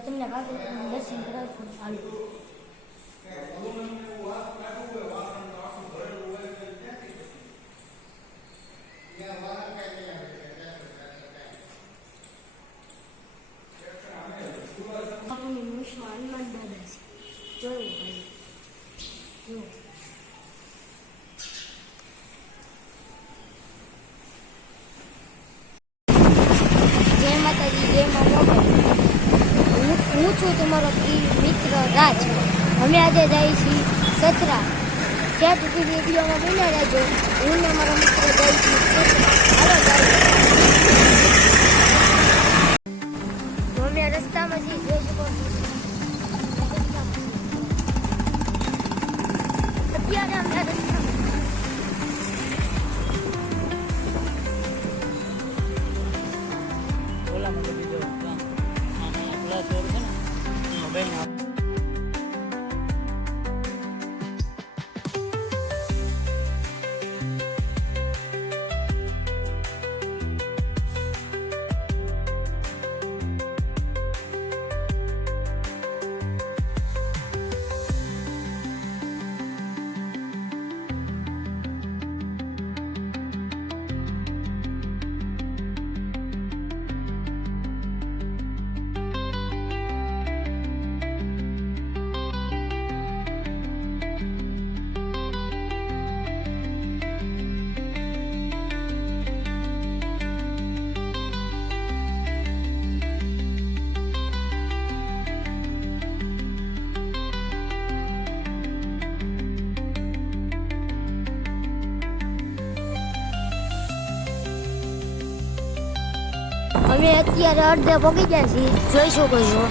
તમને દર્શન કરાવશું. ચાલુ હનુમાન દાદા છે. જોયું ભાઈ, જો જય માતાજી, જય મા મોગલ. હું છું તમારો મિત્ર રાજ. અમે આજે જઈએ છીએ સતરા. જ્યાં સુધી વિડીયોમાં બને રહેજો. હું ને મારો મિત્ર જઈએ છીએ સતરા. હાલો જાય. અમે રસ્તામાં છીએ, જોઈ શકો છો. અત્યારે અમે રસ્તામાં અમે અત્યારે અડધે પગી ગયા છીએ. જોઈ શકો છો,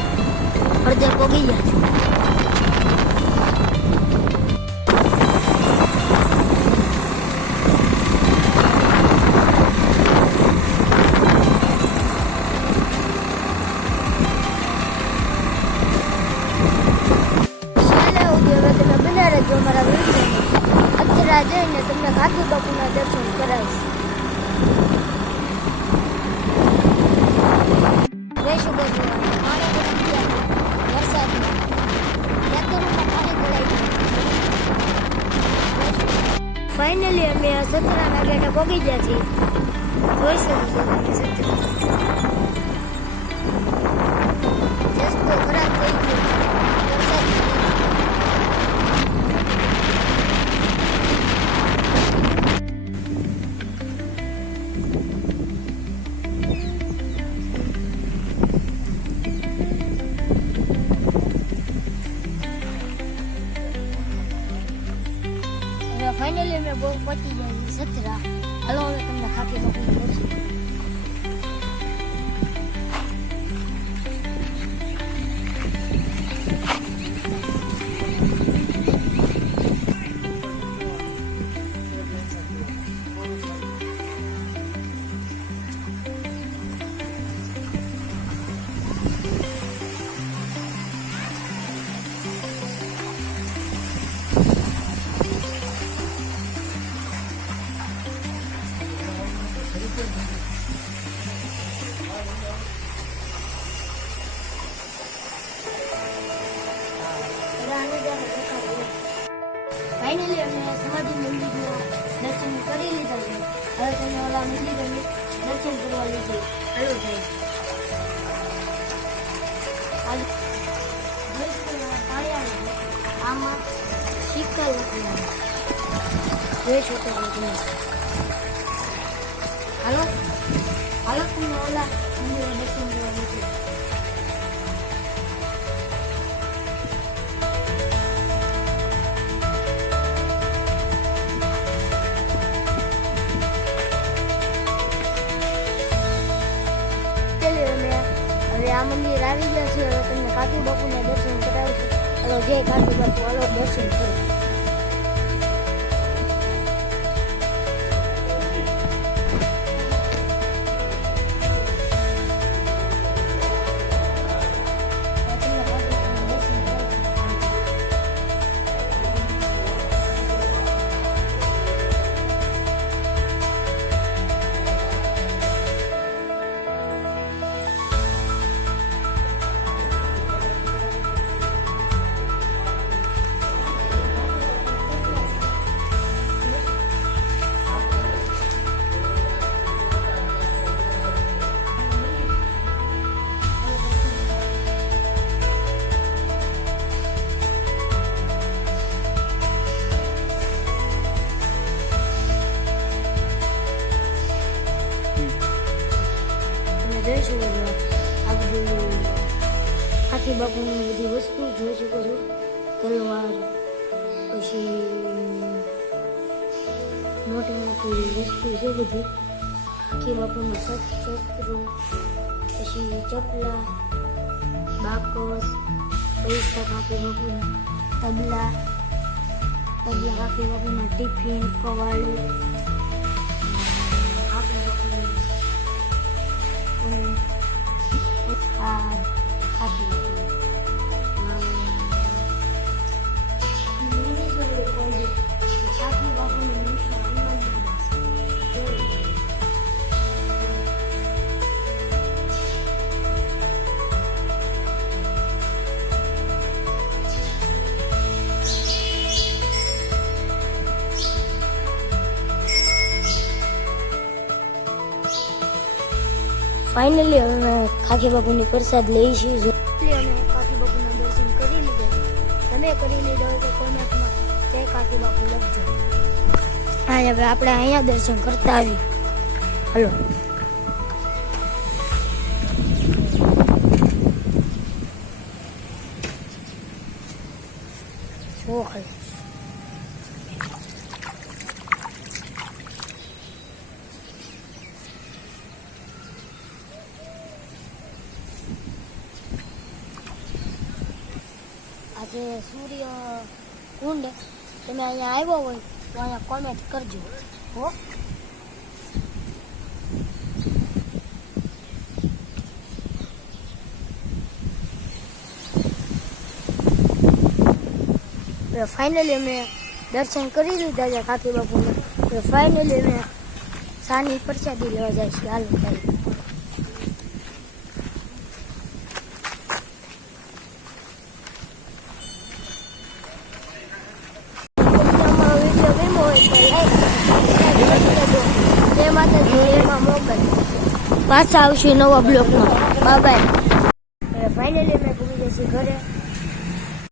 અડધે પગી ગયા છીએ. તમે બના રહેજો અમારા વિડીયોમાં. અત્યારે જઈને તમને ખાકી બાપુના દર્શન કરાવીશ. ફાઇનલી અમે સતરાના ગેટે પહોંચી ગયા છીએ. જોઈ શકો છો તમે સતરા. રસ્તો ખરાબ થઈ ગયો છે. ફાઇનલી અમે બહુ પતી ગયા છીએ સતરા. હાલો હવે તમને ખાકી બાપુને દર્શન. ફાઇનલી અમે સમાધિ મંદિરના દર્શન કરી લીધા છે. હવે તમે ઓલા મંદિરે દર્શન કરવા લીધે. હાલો જાય. આમાં સિક્કા લખેલા જોઈ શકો છો તમે. હાલો હાલો તમે ઓલા મંદિરે દર્શન કરવા લીધે. આ મંદિર આવી ગયા છે. હવે તમને કાકી બાપુના દર્શન કરાવીશું. હાલો જય કાકી બાપુ, હાલો દર્શન કરો. કાકી બાપુની બધી વસ્તુ જોઈ શકો છો. તલવાર, પછી મોટી મોટી વસ્તુ છે બધી. કાકી બાપુના શસ્ત્રો, પછી ચપલા, બાકસ, પૈસા કાકી બાપુના, તબલા કાકી બાપુના, ટિફિન, કવાળું, કાકી બાપુનું કાકી ફાઇનલી અમે કાકી બાપુની પ્રસાદ લઈ છીએ. અમે કાકી બાપુના દર્શન કરી લીધા. તમે કરી લીધા હોય તો કોમેન્ટમાં જય કાકી બાપુ લખજો. હા, હવે આપણે અહીંયા દર્શન કરતા આવી. હલો, જુઓ ખાલી. આજે સૂર્ય કુંડ તમે અહીંયા આવ્યો હોય તો અહીંયા કોમેન્ટ કરજો હો. ફાઇનલી અમે દર્શન કરી લીધા છે કાકી બાપુને. ફાઇનલી અમે સાની પ્રસાદી લેવા જાય છે. હાલો ભાઈ. પાછા આવશે નવા બ્લોકમાં. Bye bye. ફાઇનલી અમે પૂરી જશે ઘરે.